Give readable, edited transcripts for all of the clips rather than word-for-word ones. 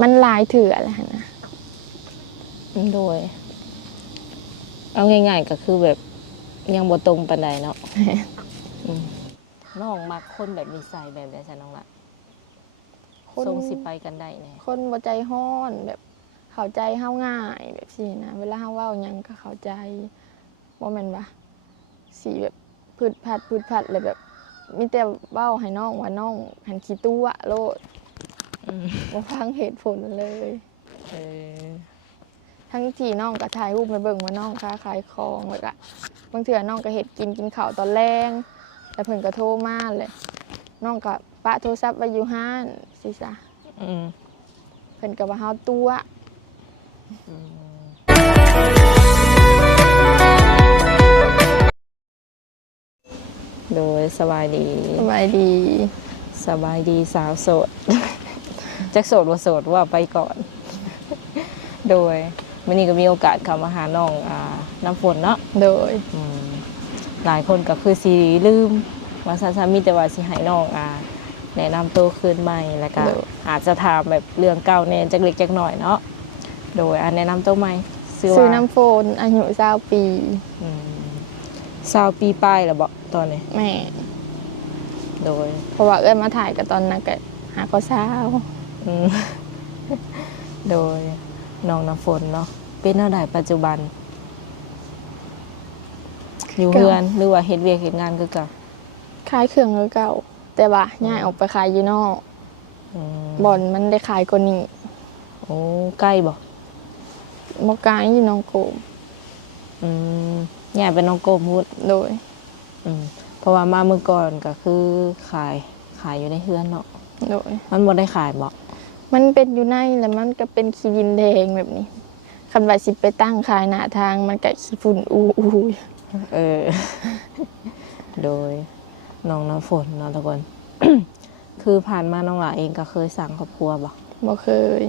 มันหลายเถื่อแหละนะโดยเอาง่ายๆก็คือแบบยังบ่ตรงปานใดเนาะน้องมักคนแบบนิสัยแบบใดซะน้องละทรงสิไปกันได้แน่คนบ่ใจฮ้อนแบบเข้าใจเฮาง่ายแบบสินะเวลาเฮาเว้าหยังก็เข้าใจบ่แม่นว่าสิแบบพืดพัดเลยแบบมีแต่เว้าให้น้องว่าน้องหันขี้ตัวโลดบ่ฟังเหตุผลเลยทั้งที่น้องก็ถ่ายรูปมาเบิ่งว่าน้องค้าขายของแล้วก็บางเทื่อน้องก็เฮ็ดกินข้าวตอนแลงแล้วเพิ่นก็โทรมาเลยน้องก็ปะโทรศัพท์ไว้อยู่ห้านสิซะเพิ่นก็ว่าเฮาตัวโดยสบายดี สบายดีสาวโสดจักโสดว่าโสดว่าไปก่อน โดยวันนี้ก็มีโอกาสเข้ามาหาน้องน้ำฝนเนาะโดยหลายคนก็คือสิลืมว่าซามีแต่ว่าสิให้น้องแนะนำตัวคืนใหม่แล้วก็อาจจะถามแบบเรื่องเก่าแน่จักเล็กจักหน่อยเนาะโดยแนะนำตัวใหม่ซื้อน้ำฝนอายุ20 ปี20 ปีป้ายแล้วบ่ตอนนี้แม่โดยเพราะว่ามาถ่ายกับตอนนั้นก็หาข้อเช้าโดยน้องน้ำฝนเนาะเป็นเท่าใดปัจจุบันอยู่เฮือนหรือว่าเฮ็ดเวียกเฮ็ดงานคือเก่าขายเครื่องคือเก่าแต่ว่าย้ายออกไปขายอยู่นอกบ่อนมันได้ขายกว่านี้โอ้ใกล้บ่ไกลอยู่น้องโกมย้ายไปน้องโกมพูดโดยเพราะว่ามาเมื่อก่อนก็คือขายอยู่ในเฮือนเนาะโดยมันบ่ได้ขายบ่มันเป็นอยู่ในแล้วมันก็เป็นขี้ดินแดงแบบนี้คันว่าสิไปตั้งขายหน้าทางมันก็ขี้ฝุ่นโดยน้องน้ำฝนเนาะทุกคน คือผ่านมาน้องหลาเองก็เคยสั่งครอบครัวบ่เคย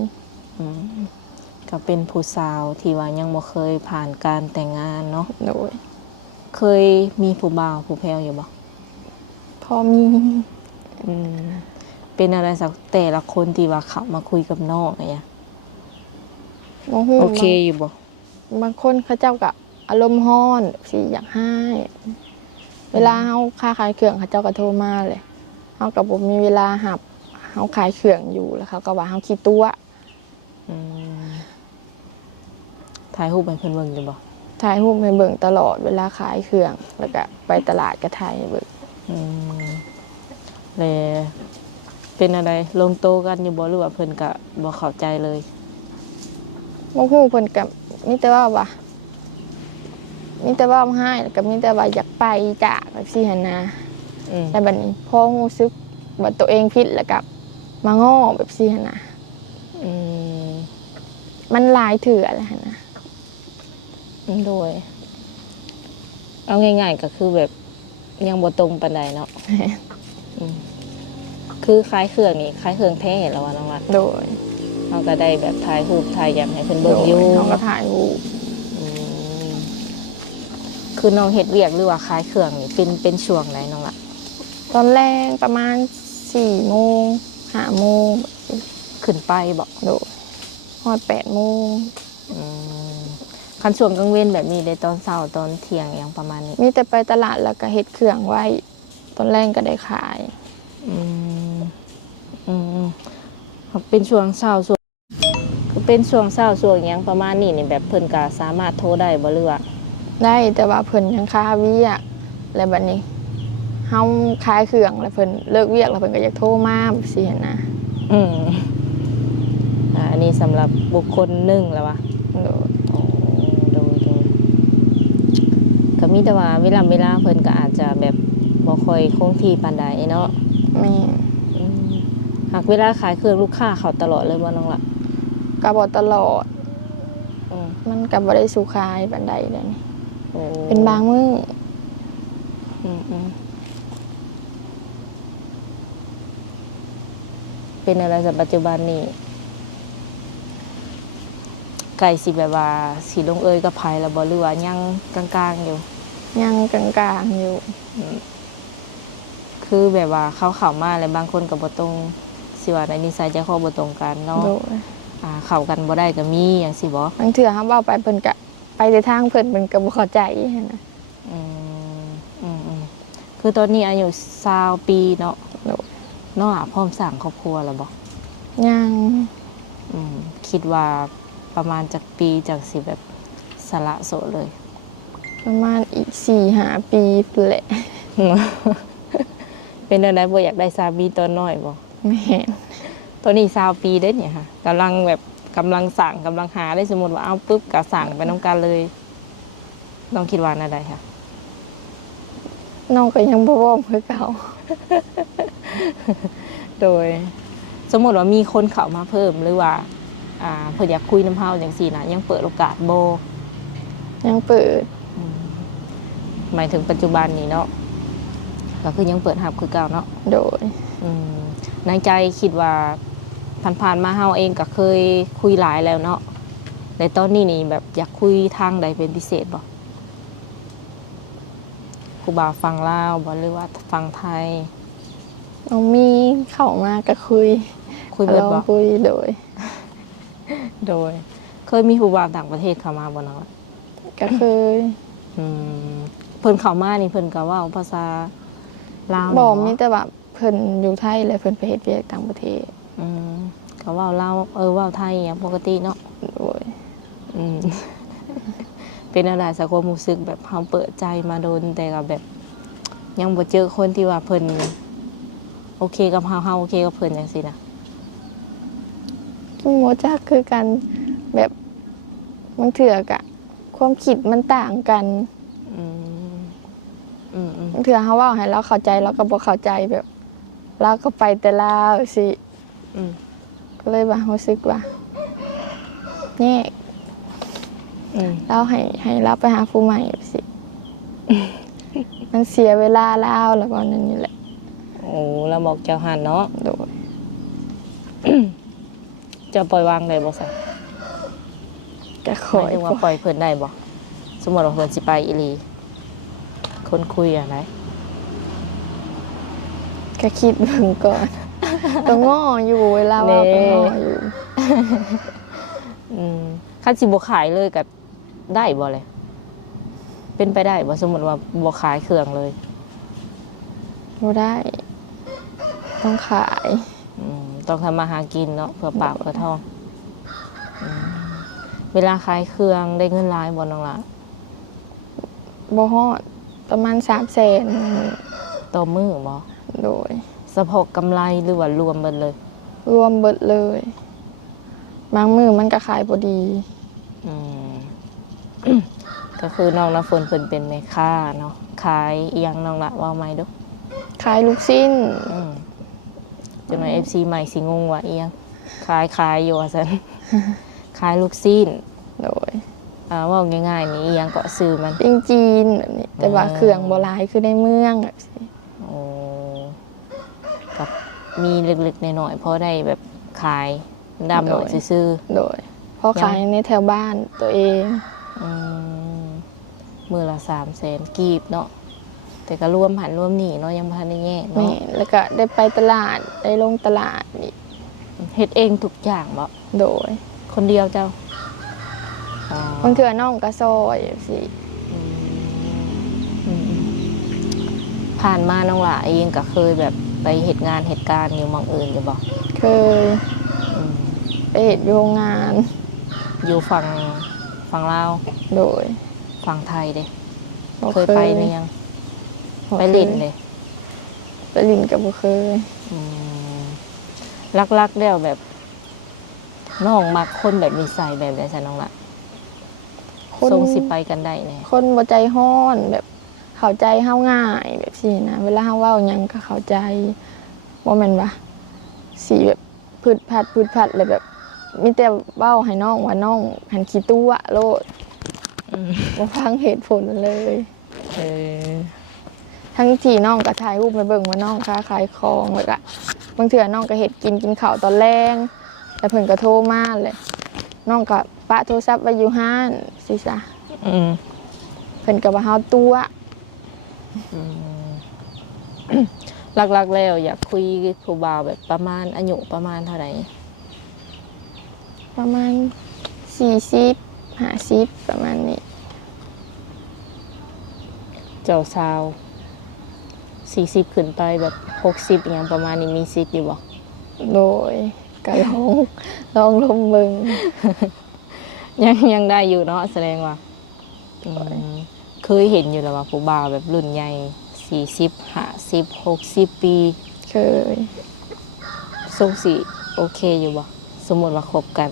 ก็เป็นผู้สาวที่ว่ายังบ่เคยผ่านการแต่งงานเนาะโดยเคยมีผู้บ่าวผู้แพวอยู่บ่พอมีเป็นอะไรสักแต่ละคนที่ว่าเขามาคุยกับน้องอะไรอย่างโอเคอยู่บ่บางคนเขาเจ้าก็อารมณ์ร้อนสิอยากให้เวลาเฮาค้าขายเครื่องเขาเจ้าก็โทรมาเลยเฮาก็บ่มีเวลาหับเฮาขายเครื่องอยู่แล้วเขาก็ว่าเฮาขี้ตัวถ่ายรูปให้เพิ่นเบิ่งอยู่บ่ถ่ายรูปให้เบิ่งตลอดเวลาขายเครื่องแล้วก็ไปตลาดก็ถ่ายให้เบิ่งเลยเป็นอะไรลงโตกันอยู่บ่หรือว่าเพิ่นก็บ่เข้าใจเลยบ่ฮู้เพิ่นก็มีแต่ว่าให้แล้วก็มีแต่ว่าอยากไปจากแบบซี่หั่นนะแต่บัดนี้พอรู้สึกว่าตัวเองผิดแล้วก็มาง้อแบบซี่หั่นนะมันหลายเถื่อแหละนะโดยเอาง่ายๆก็คือแบบยังบ่ตรงปานใดเนาะคือคล้ายเครื่องนี่คล้ายเครื่องแท้แล้วว่าน้องรักโดยเราก็ได้แบบถ่ายรูปถ่ายอย่างให้เพิ่นเบิ่งอยู่เราก็ถ่ายรูปคือน้องเฮ็ดเวียกหรือว่าคล้ายเครื่องนี่เป็นช่วงไหนน้องล่ะตอนแรกประมาณ4 โมง5 โมงขึ้นไปบ่โดยฮอด8 โมงคันช่วงกลางเว้นแบบนี้ได้ตอนเช้าตอนเที่ยงอย่างประมาณนี้มีแต่ไปตลาดแล้วก็เฮ็ดเครื่องไว้ตอนแรกก็ได้ขายเป็นช่วงเช้าช่วงคือเป็นช่วงเช้าช่วงอย่างประมาณนี้นี่แบบเพิ่นก็สามารถโทรได้บ่หรือว่าได้แต่ว่าเพิ่นยังค้าเวียกแล้วบัดนี้เฮาขายเครื่องแล้วเพิ่นเลิกเวียกแล้วเพิ่นก็อยากโทรมาสิเห็นนะอันนี้สำหรับบุคคลหนึ่งแล้ววะดูก็มีแต่ว่าเวลาเพิ่นก็อาจจะแบบบ่ค่อยคงที่ปานใดเนาะแม่หากเวลาขายเครื่องลูกค้าเขาตลอดเลยบ่น้องล่ะก็บ่ตลอดมันก็บ่ได้สู่ขายปานใดเด้นี่เป็นบางมื้อเป็นอะไรในปัจจุบันนี้ไก่สิแบบว่าสีลงเอยกับไผ่แล้วบ่หรือว่ายังกลางๆอยู่ยังกลางๆอยู่คือแบบว่าเข้ามาแล้วบางคนก็บ่ตรงสิ สิว่าในนิสัยใจคอบ่ตรงกันเนาะ โดย เข้ากันบ่ได้ก็มีหยังสิบ่ บางเทื่อเฮาเว้าไปเพิ่นก็ไปในทางเพิ่นก็บ่เข้าใจหั้นนะ อืมคือตอนนี้อายุ20ปีเนาะ โดย น้องพร้อมสร้างครอบครัวแล้วบ่ ยัง คิดว่าประมาณจักปีจักสิแบบสละโสดเลย ประมาณอีก 4-5 ปีพู้นแหละ เป็นจังได๋บ่อยากได้สามีตอนน้อยบ่ แม่น ตอนนี้20ปีเด้เนี่ยค่ะกำลังสร้างกำลังหาได้สมมุติว่าเอาปึ๊บก็สร้างไปนํกันเลยน้องคิดว่าแนวใดคะ น้องก็ยังบ่พร้อมคือเก่า โดยสมมุติว่ามีคนเข้ามาเพิ่มหรือว่าเพิ่นอยากคุยนำเฮาจังซี่นะยังเปิดโอกาสบ่ ยังเปิด หมายถึงปัจจุบันนี้เนาะก็คือยังเปิดรับคือเก่าเนาะ โดย ในใจคิดว่าผ่านๆมาเฮาเองก็เคยคุยหลายแล้วเนาะในตอนนี้นี่แบบอยากคุยทางใดเป็นพิเศษบ่ครูบาฟังลาวบ่หรือว่าฟังไทย น้องมีเข้ามาก็คุย คุยเบิด ลอง บ่ คุยโดย โดย เคยมีครูบาต่างประเทศเข้ามาบ่เนาะ ก็เคย เพิ่นเข้ามานี่เพิ่นก็เว้าภาษาลาว บอก เนาะ มีแต่ว่าเพิ่นอยู่ไทยและเพิ่นไปเฮ็ดเวียกต่างประเทศ ก็เว้าลาวเว้าไทยอย่างปกติเนาะ โดย อืม เป็นอะไรสักความรู้สึกแบบเฮาเปิดใจมาโดนแต่ก็แบบ ยังบ่เจอคนที่ว่าเพิ่นโอเคกับเฮาโอเคกับเพิ่นจังซี่นะ โมจักคือกันแบบบางเถื่อกะความคิดมันต่างกัน อืม บางเถื่อเขาเว่าให้เราเข้าใจเราก็บ่เข้าใจแบบเราก็ไปแต่ลาวสิ อืม ก็เลยว่ารู้สึกว่าแยก เราให้เราไปหาผู้ใหม่สิ มันเสียเวลาเราแล้วก็นั่นนี่แหละ โอ้เราบอกเจ้าหันเนาะ โดย เจะปล่อยวางได้บ่ซะ ก็ข ห อ มาย ย ถึงว่าปล่อยเพิ่นได้บ่สมมุติว่าเพิ่นสิไปอีหลีคนคุยอะไร ก็คิดเบิ่งก่อน ก็ง้ออยู่เวลาเว่าก็ง้ออยู่ คันสิบ่ขายเลยก็ได้บ่เลยเป็นไปได้บ่สมมุติว่าบ่ขายเครื่องเลย บ่ได้ ต้องขาย ต้องทำมาหากินเนาะเพื่อปากเพื่อท้องเวลาขายเครื่องได้เงินหลายบ่น้องล่ะ บ่ฮอดประมาณ300,000 ต่อมื้อบ่ โดย เฉพาะกำไรหรือว่ารวมเบิดเลย รวมเบิดเลย บางมือมันก็ขายบ่ดี อืม ก็คือน้องน้ำฝนเพิ่นเป็นแม่ค้าเนาะขายอีหยังน้องละเว่าใหม่เด้อ ขายลูกชิ้น จนว่า FC ใหม่สิงงว่าอีหยังขายอยู่ว่าซั่น ขายลูกชิ้น โดย เว่าง่ายๆนี่อีหยังก็ซื้อมัน ปิ้งจีนแบบนี้ แต่ว่าเครื่องบ่หลายคือในเมืองแบบนี้ โอ้กับมีเล็กๆน้อยๆพอได้แบบขายดำหน่อยซื่อ โดยพอขายในแถวบ้านตัวเอง มือละ300,000กีบเนาะแต่ก็รวมหันรวมหนีเนาะยังบ่ทันได้แยก แม่ เนาะ แล้วก็ได้ไปตลาดได้ลงตลาดนี่ เฮ็ดเองทุกอย่างบ่ โดย คนเดียวเจ้า บางเทื่อน้องก็ซอยสิ ผ่านมาน้องหล่าเองก็เคยแบบไปเหตุงานเหตุการณ์อยู่หมองอื่นอยู่บ่ เคยไปเฮ็ดอยู่โรงงาน อยู่ฝั่งลาว โดย ฝั่งไทยเด้ บ่ เคยไปหรือยังไปเล่นเด้ ไปลินก็บ่เคย ลักๆแล้วแบบน้องมักคนแบบนิสัยแบบใดซะน้องล่ะ คน ทรงสิไปกันได้แน่ คนบ่ใจฮ้อนแบบเข้าใจเฮาง่ายแบบสินะเวลาเฮาเว้าหยังก็เข้าใจบ่แม่นว่าสิแบบพืดพัดเลยแบบมีแต่เว้าให้น้องว่าน้องหันขี้ตัวโลดบ่ฟังเหตุผลเลย เออ ทั้งที่น้องก็ถ่ายรูปไปเบิ่งว่าน้องค้าขายของแล้วก็บางเทื่อน้องก็เฮ็ดกินข้าวตอนแลงแต่เพิ่นก็โทรมาเลยน้องก็ปะโทรศัพท์ไว้อยู่ห้านสิซะเพิ่นก็ว่าเฮาตัว หลักๆแล้วอยากคุยผู้บ่าวแบบประมาณอายุประมาณเท่าไหร่ ประมาณ40-50ประมาณนี้ เจ้าสาว40ขึ้นไปแบบ60อหย่างประมาณนี้มีสิทธิ์อยู่บ่ โดยก็ลองลมเบิง ยังได้อยู่เนาะแสดงว่าเคยเห็นอยู่แล้วว่าผู้บ่าวแบบรุ่นใหญ่40 50 60 ปี เคย ทรงสิโอเคอยู่บ่สมมติว่าคบกัน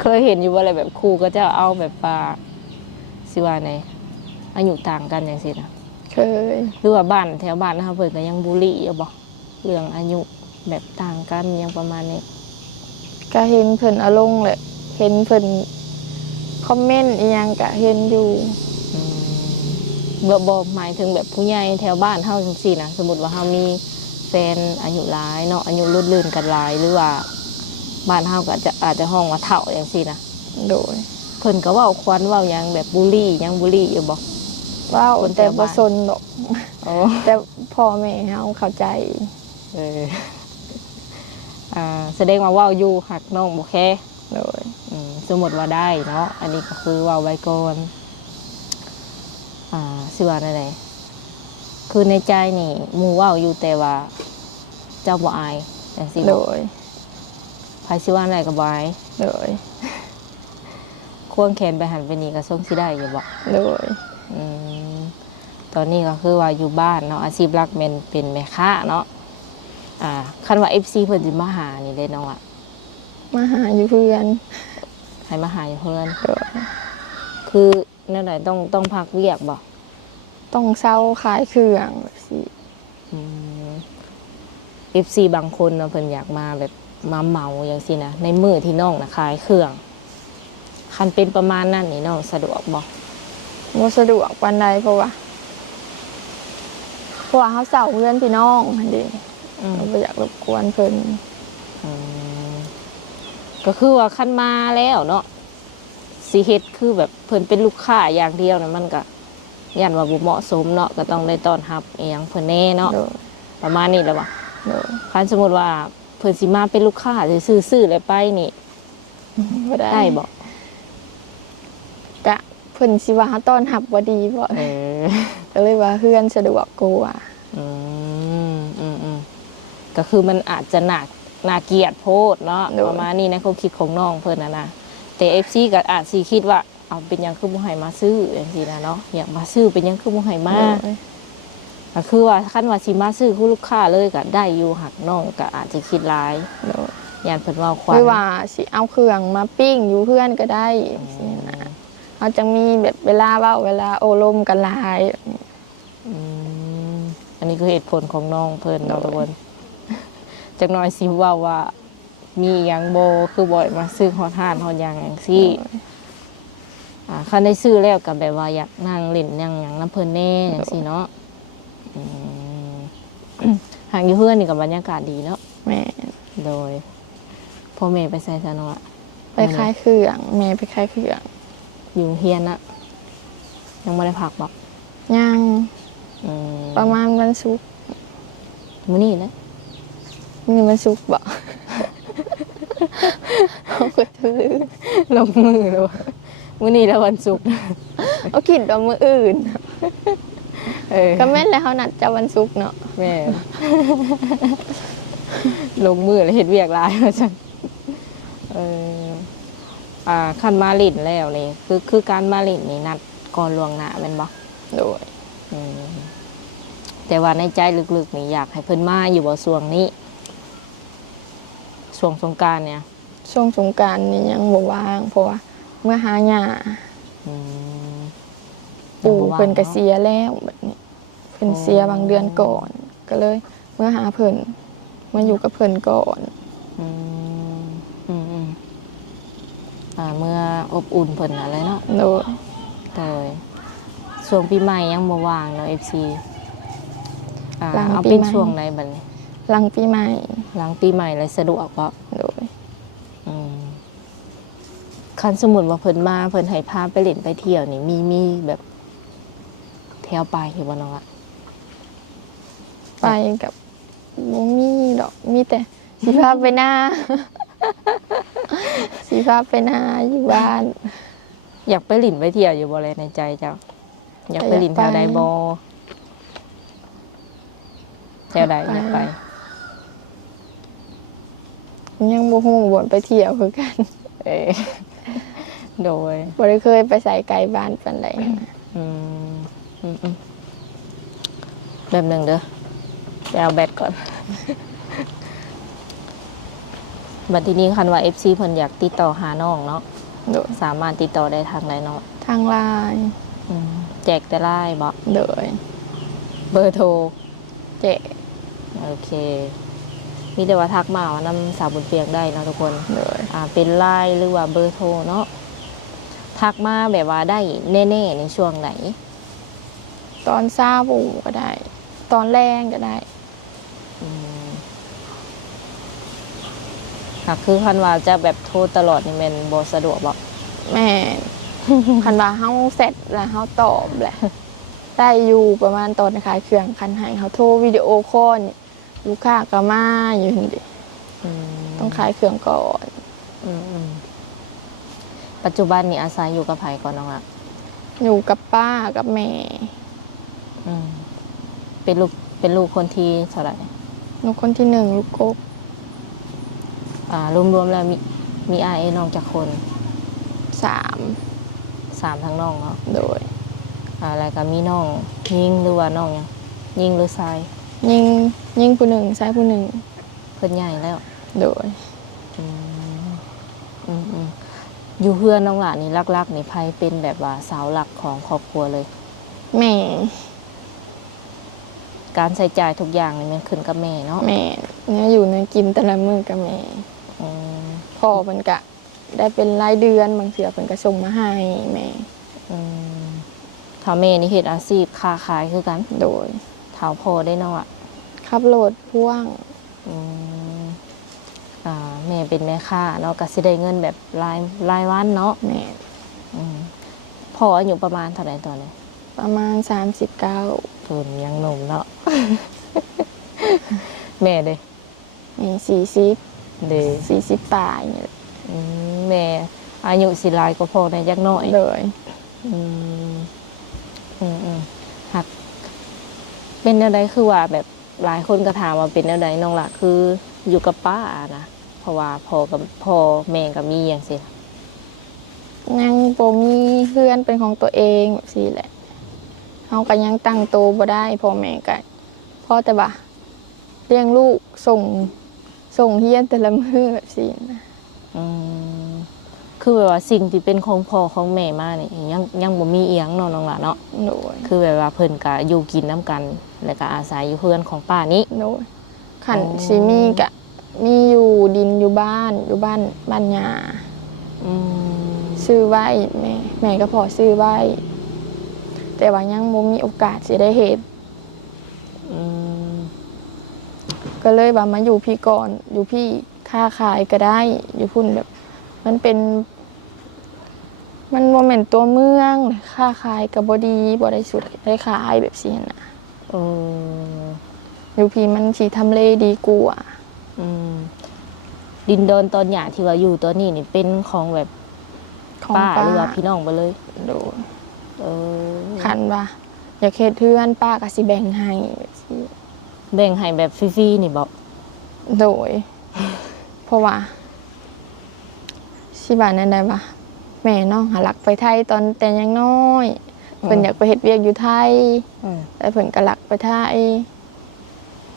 เคยเห็นอยู่ว่าอะไรแบบครูก็จะเอาแบบปลาสิว่าไหนอายุต่างกันอย่างสินะ เคย หรือว่าบ้านแถวบ้านนะคะเพิ่นก็ยังบูลลี่อยู่บ่เรื่องอายุแบบต่างกันยังประมาณนี้ ก็เห็นเพิ่นเอาลงแหละเห็นเพิ่นคอมเมนต์อีหยังก็เห็นอยู่ บ่หมายถึงแบบผู้ใหญ่แถวบ้านเฮาจังซี่นะสมมุติว่าเฮามีแฟนอายุหลายเนาะอายุรุ่นลื่นกันหลายหรือว่าบ้านเฮาก็อาจจะห้องว่าเฒ่าจังซี่นะ โดย เพิ่นก็เว้าควันเว้าหยังแบบบูลลี่ยังบูลลี่อยู่บ่ ว้าว คนแถ แต่ ว บ่ บ้าน สนดอก อ๋อ แต่พ่อแม่เฮาเข้าใจ เออแสดงว่าเว้าอยู่หักน้องบ่แค่ โดย สมมติว่าได้เนาะอันนี้ก็คือเว้าไว้ก่อนสิว่าอะไรคือในใจนี่หมู่เว้าอยู่แต่ว่าเจ้าบ่อายจังซี่ โด บ่ ย ไผสิว่าอะไรก็บ่อาย โดย ควงแขนไปหันไปนี่ก็ทรงสิได้อยู่บ่ โดย อืมตอนนี้ก็คือว่าอยู่บ้านเนาะอาชีพหลักเป็นแม่ค้าเนาะคันว่า FC เพิ่นสิมาหานี่เด้น้องอะ มาหาอยู่เพื่อน ให้มาหาอยู่เพิ่น โดย คือแนวไหนต้องพักเวียกบ่ ต้องเศร้าขายเครื่องแบบสิ FC บางคนเนาะเพิ่นอยากมาแบบมาเหมาอย่างสินะในมือที่น้องนะขายเครื่องคันเป็นประมาณนั้นนี่น้องสะดวกบ่ บ่สะดวกปานใดเพราะว่าเฮาเศร้าเพื่อนพี่น้องหั่นเด้เราบ่อยากรบกวนเพิ่น ก็คือว่าคันมาแล้วเนาะสิเฮ็ดคือแบบเพิ่นเป็นลูกค้าอย่างเดียวนะมันก็ย่านว่าบ่เหมาะสมเนาะก็ต้องได้ต้อนรับอีหยังเพิ่นแน่เนาะ โดย ประมาณนี้แหละว่ะ โดย คันสมมุติว่าเพิ่นสิมาเป็นลูกค้าซื่อๆแล้วไปนี่ บ่ได้ ได้บ่ กะเพิ่นสิว่าเฮาต้อนรับบ่ดีบ่ เออ ก็เลยว่าเพื่อนสะดวกกว่า อืมก็คือมันอาจจะน่าเกลียดโพดเนาะประมาณนี้นะเขาคิดของน้องเพิ่นนะแต่ FC ก็อาจสิคิดว่าเอาเป็นหยังคือบ่ให้มาซื้อจังซี่นะเนาะอยากมาซื้อเป็นหยังคือบ่ให้มา โดย ก็คือว่าคันว่าสิมาซื้อคือลูกค้าเลยก็ได้อยู่หักน้องก็อาจจะคิดหลาย โดย ย่านเพิ่นเว้าควั ห น รือว่าสิเอาเครื่องมาปิ้งอยู่เพื่อนก็ได้สินะเขาจะมีแบบเวลาเว้าเวลาโอลมกันหลาย อืมอันนี้คือเหตุผลของน้องเพิ่นเนาะทุกคนจักหน่อยสิเว้าว่ามีหยังบ่คือบ่อยมาซื้อฮอดห้านฮอดหยังจังซี่ คันได้ซื้อแล้วก็แบบว่าอยากนั่งเล่นนั่งหยังน้ำเพลินแน่อย่างสิเนาะห่างอยู่เพื่อนนี่กับบรรยากาศดีเนาะ แม่ โดยพ่อแม่ไปใส่ซะเนาะ ไปคลายเครื่องแม่ไปคลายเครื่อง อยู่เฮียนอะยังไม่ได้พักบอก ย่าง อืม ประมาณวันศุกร์ มื้อนี้นะ มีวันศุกร์บ่ เอาก็ลืม ลงมือแล้ววะมื้อนี้แล้ววันศุกร์ เอาคิดว่ามื้ออื่น เออ ก็แม่นแล้วเขานัดจะวันศุกร์เนาะ แม่ ลงมือแล้วเฮ็ดเวียกหลายว่าจังเออคันมาลิ้นแล้วนี่คือการมาลิ้นนี่นัดก่อนล่วงหน้าแม่นบ่ โดย แต่ว่าในใจลึกๆนี่อยากให้เพิ่นมาอยู่บ่ช่วงนี้ช่วงสงกรานต์เนี่ย ช่วงสงกรานต์นี่ยังบ่ว่างเพราะว่าเมื่อหาหญ้า อืม ปู่ ยังบ่ว่าง เพิ่นก็ าะ เสียแล้วแบบนี้เพิ่นเสียบางเดือนก่อน ก็เลย เมื่อหาเพิ่นมาอยู่กับเพิ่นก่อน อืมอืมอืมเมื่ออบอุ่นเพิ่นอะไรเนาะ โดย แต่ช่วงปีใหม่ยังบ่ว่างเนาะ FC หลัง เอา ปี เป็น ใหม่ ช่วงไหนบัดนี้ หลังปีใหม่ หลังปีใหม่เลยสะดวกบ่ โดย คันสมมุติว่าเพิ่นมาเพิ่นให้พาไปเล่นไปเที่ยวนี่มีแบบ แถวไปอยู่บ่น้องละ ไปกับบ่มีดอกมีแต่สิพาไปหน้า สิพาไปหน้าอยู่บ้าน อยากไปหลินไปเที่ยวอยู่บ่เลยในใจเจ้าอยากไปหลินแถวใดบ่แถวใดอยากไป ยังบ่ฮู้บ่นไปเที่ยวคือกัน เออโดย บ่ได้เคยไปใส่ไกลบ้านปานใดนะ อืมแบบหนึ่งเด้อไปเอาแบตก่อน บัดทีนี้คันว่า FC เพิ่นอยากติดต่อหาน้องเนาะ โดย สามารถติดต่อได้ทางใดเนาะ ทางไลน์ แจกแต่ไลน์บ่ โดย เบอร์โทร เจ โอเค มีแต่ว่าทักมาว่านำสาวบุญเปียงได้เนาะทุกคน โดย เป็นไลน์หรือว่าเบอร์โทรเนาะทักมาแบบว่าได้แน่ๆในช่วงไหน ตอนเช้าก็ได้ ตอนแรงก็ได้ หากคือคันว่าจะแบบโทรตลอดนี่แมันบ่สะดวกบ่ แม่น คันว่าเฮาเสร็จแล้วเฮาตอบแหละ ได้อยู่ประมาณตอนขายเครื่องคันให้เฮาโทรวิดีโอคอลนี่ลูกค้าก็มาอยู่หั่นดิต้องขายเครื่องก่อน ปัจจุบันนี่อาศัยอยู่กับไผก่อนน้องละ อยู่กับป้ากับแม่ เป็นลูกคนที่เท่าไหร่ ลูกคนที่1ลูกกบ รวมๆแล้วมีอาน้องจักคน 3 3ทั้งน้องเนาะ โดย แล้วก็มีน้องยิงหรือว่าน้องหยังยิงหรือทราย ยิงผู้หนึ่งชายผู้หนึ่ง เพิ่นใหญ่แล้ว โดย อยู่เพื่อนน้องหลานนี่รักๆนี่ไผเป็นแบบว่าเสาหลักของครอบครัวเลย แม่ การใช้จ่ายทุกอย่างนี่มันขึ้นกับแม่เนาะ แม่เนี่ยอยู่ในกินแต่ละมื้อกับแม่ อืม พ่อเพิ่นก็ได้เป็นรายเดือนบางเทื่อเพิ่นก็ส่งมาให้แม่ ถ้าแม่นี่เฮ็ดอาชีพค้าขายคือกัน โดย ถาวพ่อได้เนาะ ขับรถพ่วง แม่เป็นแม่ค้าเนาะก็สิได้เงินแบบรายวันเนาะ แม่ พ่ออายุประมาณเท่าไหร่ตอนนี้ ประมาณ39 เพิ่นยังหนุ่มเนาะ แม่เด้ แม่40 เด้ 40ปลายนี่แหละ แม่อายุสิหลายกว่าพ่อได้จักหน่อย โดย หักเป็นแนวใดคือว่าแบบหลายคนก็ถามว่าเป็นแนวใดน้องล่ะคืออยู่กับป้านะเพราะว่าพ่อแม่ก็มีอย่างสิ ยังบ่มีเพื่อนเป็นของตัวเองแบบซี่แหละเฮาก็ยังตั้งโตวบ่ได้พ่อแม่ก็พอแต่ว่าเลี้ยงลูกส่งเรียนแต่ละมื้อแบบซี่นะ คือแบบว่าสิ่งที่เป็นของพ่อของแม่มานี่ยังบ่มีเอียงเนาะน้องล่ะเนาะ โดย คือแบบว่าเพิ่นก็อยู่กินน้ำกัน แล้วก็อาศัยอยู่เพื่อนของป้านี้ โดยขันสิมีกะมีอยู่ดินอยู่บ้านบ้านยาซื้อไว้แม่ก็พอซื้อไว้ แต่ว่ายังบ่มีโอกาสสิได้เฮ็ดก็เลยว่ามาอยู่พี่ก่อนอยู่พี่ค้าขายก็ได้ อยู่พุ่นแบบ มันบ่แม่นตัวเมืองค้าขายก็บ่ดีบ่ได้สุดได้ขายแบบซี่น่ะอยู่พี่มันสิทำเลดีกว่า ดินดอนตอนหยาที่ว่าอยู่ตอนนี้นี่เป็นของแบบ ของ ป้า ป้า หรือว่าพี่น้องไปเลย โดย เออ คันว่าอยากเฮ็ดเทือนป้าก็สิแบ่งให้แบบซี่ แบ่งให้แบบฟรีๆนี่บอก โดย เพราะว่าสิว่าแนั่นได้ว่าแม่น้องหาหลักไปไทยตอนแต่ยังน้อยเพิ่นอยากไปเฮ็ดเวียกอยู่ไทยแต่เพิ่นก็หลักไปไทย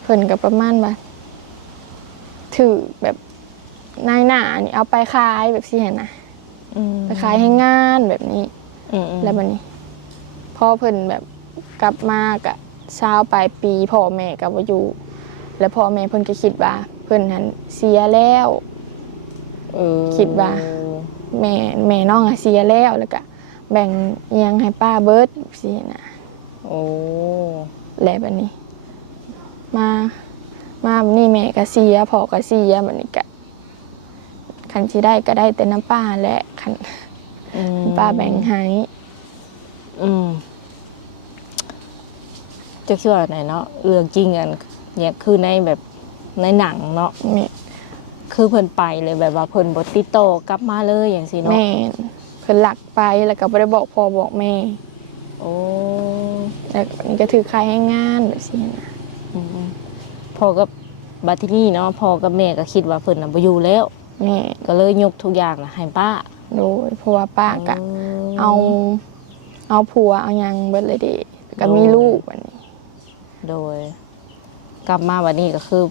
เพิ่นก็ประมาณว่าถือแบบนายหน้านี่เอาไปขายแบบซี่หั่นน่ะไปขายให้งานแบบนี้แล้วบัดนี้พอเพิ่นแบบกลับมาก็20ปลายปีพ่อแม่ก็บ่อยู่แล้วพ่อแม่เพิ่นก็คิดว่าเพิ่นนั้นเสียแล้วคิดว่าแม่น้องเสียแล้วก็แบ่งเอียงให้ป้าเบิดสิน่ะแล้วบัดนี้มาบัดนี้แม่ก็เสียพ่อก็เสียบัดนี้ก็คันสิได้ก็ได้แต่น้ำป้าและคันป้าแบ่งให้ จะคิดว่าไหนเนาะเรื่องจริงอันเนี่ยคือในแบบในหนังเนาะ แม่ คือเพิ่นไปเลยแบบว่าเพิ่นบ่ติดต่อกลับมาเลยอย่างซี่เนาะ แม่นเพิ่นหลักไปแล้วก็บ่ได้บอกพ่อบอกแม่ โอ้ แล้วนี่ก็ถือค่ายให้งานแบบซี่นะ อืมพ่อกับบัดทีนี้เนาะพ่อกับแม่ก็คิดว่าเพิ่นน่ะบ่อยู่แล้ว แม่ ก็เลยยกทุกอย่างน่ะให้ป้า โดยเพราะว่าป้าก็เอาผัวเอาหยังเบิดเลยเด้ก็มีลูกบัดนี้ โดย กลับมาวันนี้ก็คือ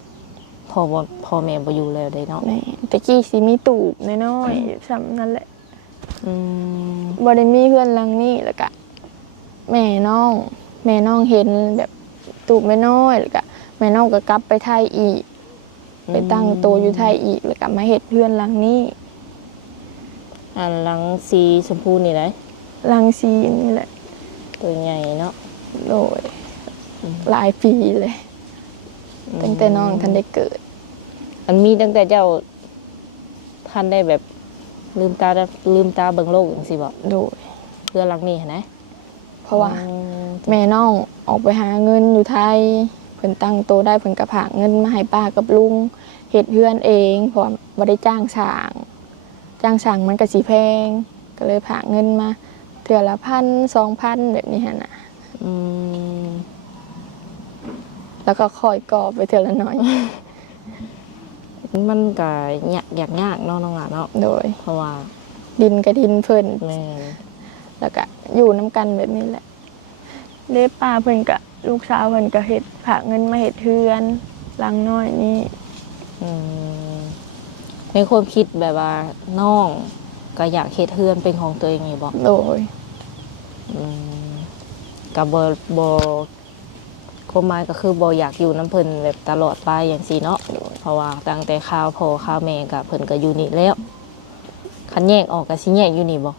พ่อแม่บ่อยู่แล้วได้เนาะ แม่แต่กี้สิมีตูบน้อยๆซ้ำนั่นแหละ อืม บ่ได้มีเพื่อนหลังนี้แล้วก็แม่น้องเห็นแบบตูบน้อยๆแล้วก็แม่น้องก็กลับไปไทยอีก ไปตั้งตัวอยู่ไทยอีกแล้วก็มาเฮ็ดเพื่อนหลังนี้ อันหลังสีชมพูนี่ได้ หลังซีนี่แหละ ตัวใหญ่เนาะ โดยหลายปีเลยตั้งแต่น้องทันได้เกิด อันมีตั้งแต่เจ้าท่านได้แบบลืมตาเบิ่งโลกจังซี่บ่ โดย เพื่อหลังนี้หันนะ เพราะว่าแม่น้องออกไปหาเงินอยู่ไทยเพิ่นตั้งโตวได้เพิ่นก็ผากเงินมาให้ป้ากับลุงเฮ็ดเฮือนเองเพราะว่าบ่ได้จ้างช่างมันก็สิแพงก็เลยผากเงินมาเทื่อละ1,000-2,000แบบนี้หั่นน่ะ อืม แล้วก็คอยก่อไปเทื่อละน้อย มันก็ยากเนาะน้องหลานเนาะ โดย เพราะว่า ดินกับดินเพิ่น แม่ แล้วก็อยู่น้ำกันแบบนี้แหละเด้ป้าเพิ่นก็ลูกสาวเพิ่นก็เฮ็ดผากเงินมาเฮ็ดเฮือนหลังน้อยนี่ อืมในความคิดแบบว่าน้องก็อยากเฮ็ดเฮือนเป็นของตัวเองอยู่บ่ โดย อืมก็บ่ความหมายก็คือบ่อยากอยู่น้ำเพิ่นแบบตลอดไปอย่างซี่เนาะเพราะว่าตั้งแต่ข้าวพ่อข้าวแม่ก็เพิ่นก็อยู่นี่แล้วคันแยกออกก็สิแยกอยู่นี่บ่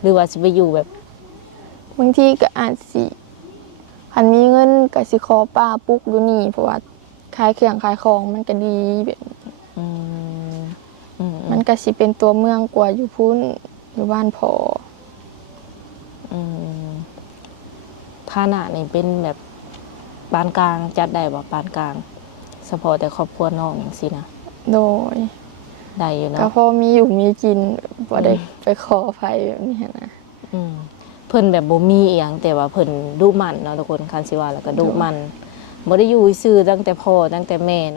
หรือว่าสิไปอยู่แบบ บางทีก็อาจสิคันมีเงินก็สิขอป้าปลุกอยู่นี่เพราะว่าขายเครื่องขายของมันก็ดีแบบ อืมอืม มันก็สิเป็นตัวเมืองกว่าอยู่พุ่นอยู่บ้านพอ อืมฐานะนี่เป็นแบบปานกลางจัดได้บ่ปานกลางเฉพาะแต่ครอบครัวน้องจังซี่นะ โดย ได้อยู่ ก็ เนาะ พอมีอยู่มีกินบ่ได้ไปขอไผแบบนี้นะ อืมเพิ่นแบบบ่มีอีหยังแต่ว่าเพิ่นดุมันเนาะทุกคนคันสิว่าแล้วก็ดุมันบ่ได้อยู่ซื่อตั้งแต่พ่อตั้งแต่แม่เนาะ